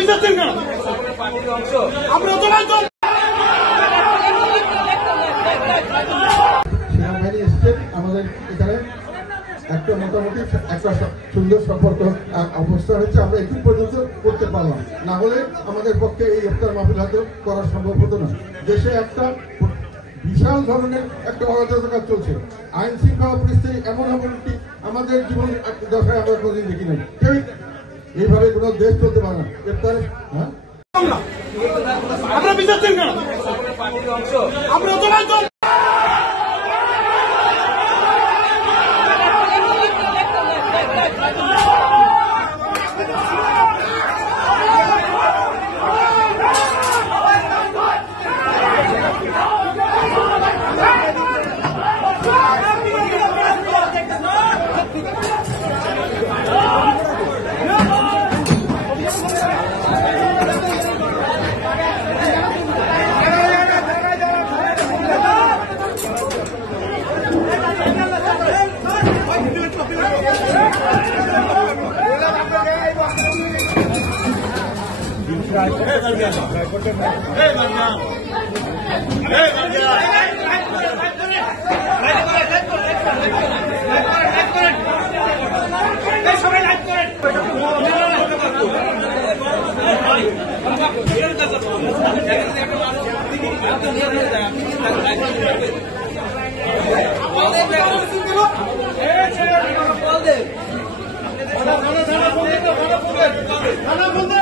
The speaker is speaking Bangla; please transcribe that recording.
বিচার দিন না আমরা তো সেনাবাহিনী এসছেন আমাদের এখানে একটা মোটামুটি একটা সুন্দর সম্পর্ক অবস্থা হচ্ছে। আমরা একটু পর্যন্ত করতে পারলাম না হলে আমাদের পক্ষে এই ইফতার মাহফিল হয়তো করা সম্ভব হতো না। দেশে একটা বিশাল ধরনের একটা অরাজকতা চলছে, আইন শৃঙ্খলা পরিস্থিতি এমন অবনতি আমাদের জীবন দশায় আমরা কোনোদিন দেখি নাই। কেউ এইভাবে কোনো দেশ চলতে পারে না। ইফতারে আমরা বিচার দিন না আমরা তো থানা বন্ধ